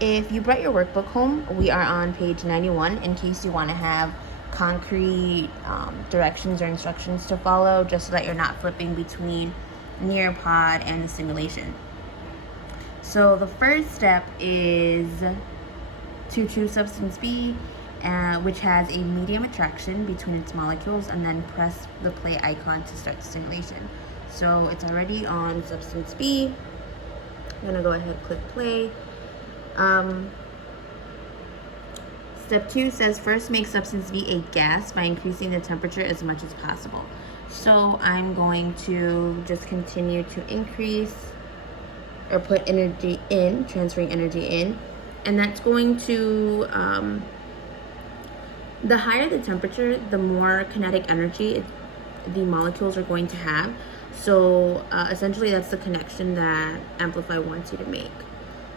If you brought your workbook home, we are on page 91 in case you want to have concrete directions or instructions to follow, just so that you're not flipping between Nearpod and the simulation. So the first step is to choose substance B, which has a medium attraction between its molecules, and then press the play icon to start the simulation. So it's already on substance B. I'm gonna go ahead and click play. Step 2 says first make substance B a gas by increasing the temperature as much as possible. So I'm going to just continue to increase or put energy in, transferring energy in, and that's going to, the higher the temperature, the more kinetic energy the molecules are going to have. So essentially that's the connection that Amplify wants you to make.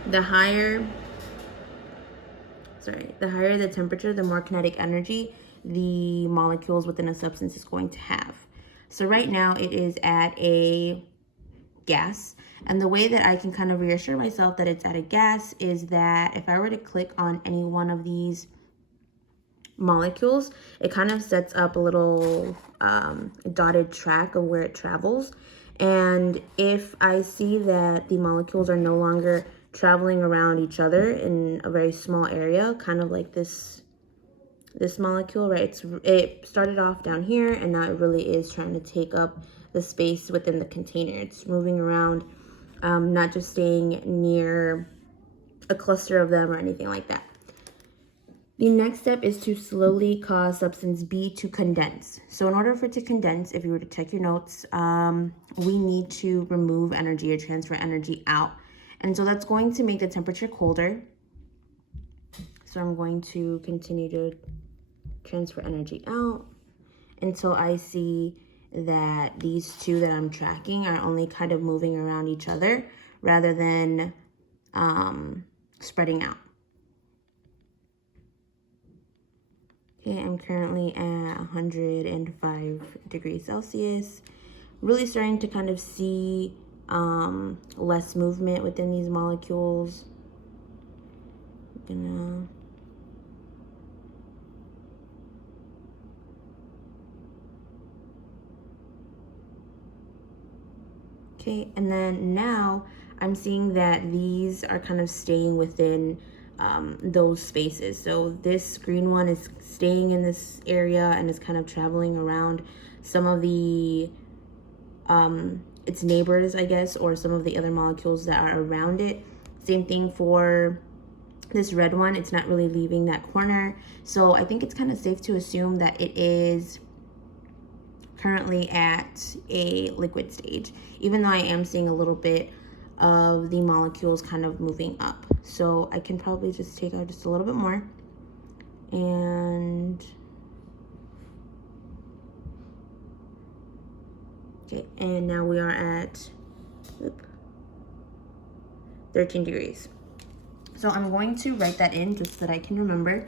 The higher the temperature, the more kinetic energy the molecules within a substance is going to have. So right now it is at a gas. And the way that I can kind of reassure myself that it's at a gas is that if I were to click on any one of these molecules, it kind of sets up a little dotted track of where it travels. And if I see that the molecules are no longer traveling around each other in a very small area, kind of like this molecule, right? It started off down here, and now it really is trying to take up the space within the container. It's moving around, not just staying near a cluster of them or anything like that. The next step is to slowly cause substance B to condense. So in order for it to condense, if you were to check your notes, we need to remove energy or transfer energy out. And so that's going to make the temperature colder. So I'm going to continue to transfer energy out until I see that these two that I'm tracking are only kind of moving around each other rather than spreading out. Okay, I'm currently at 105 degrees Celsius. Really starting to kind of see less movement within these molecules. Okay, and then now I'm seeing that these are kind of staying within those spaces. So this green one is staying in this area and is kind of traveling around some of the its neighbors, I guess, or some of the other molecules that are around it. Same thing for this red one. It's not really leaving that corner. So I think it's kind of safe to assume that it is currently at a liquid stage, even though I am seeing a little bit of the molecules kind of moving up. So I can probably just take out just a little bit more. And okay, and now we are at 13 degrees. So I'm going to write that in just so that I can remember.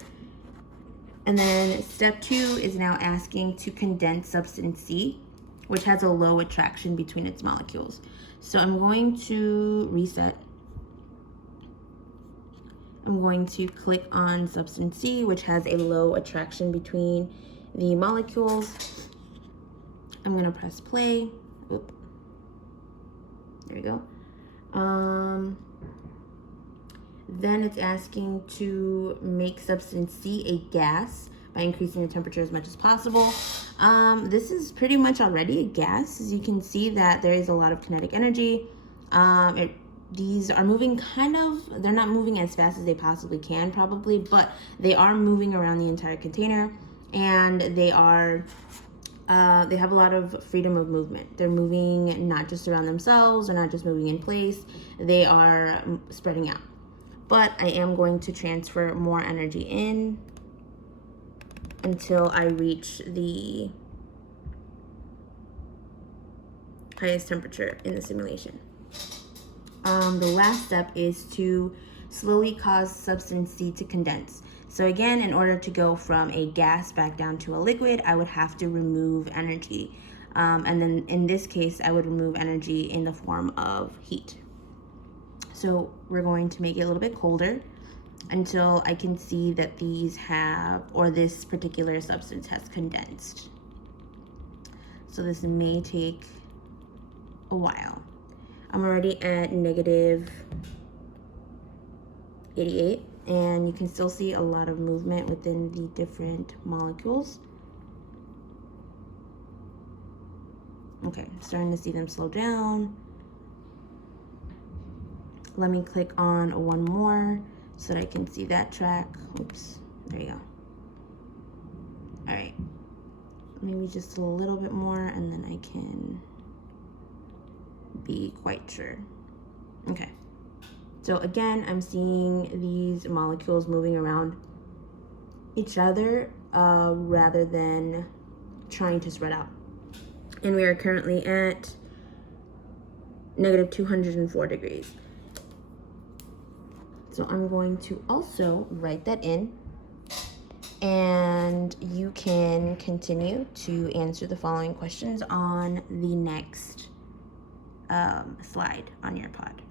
And then step 2 is now asking to condense substance C, which has a low attraction between its molecules. So I'm going to reset. I'm going to click on substance C, which has a low attraction between the molecules. I'm going to press play. Oop. There we go. Then it's asking to make substance C a gas by increasing the temperature as much as possible. This is pretty much already a gas. As you can see that there is a lot of kinetic energy. These are moving they're not moving as fast as they possibly can probably, but they are moving around the entire container, and they have a lot of freedom of movement. They're moving not just around themselves, they're not just moving in place, they are spreading out. But I am going to transfer more energy in until I reach the highest temperature in the simulation. The last step is to slowly cause substance C to condense. So again, in order to go from a gas back down to a liquid, I would have to remove energy. And then in this case, I would remove energy in the form of heat. So we're going to make it a little bit colder until I can see that these have, or this particular substance has condensed. So this may take a while. I'm already at negative 88, and you can still see a lot of movement within the different molecules. Okay, starting to see them slow down. Let me click on one more so that I can see that track. Oops, there you go. All right, maybe just a little bit more and then I can be quite sure. Okay, so again, I'm seeing these molecules moving around each other rather than trying to spread out. And we are currently at negative 204 degrees. So I'm going to also write that in, and you can continue to answer the following questions on the next slide on your pod.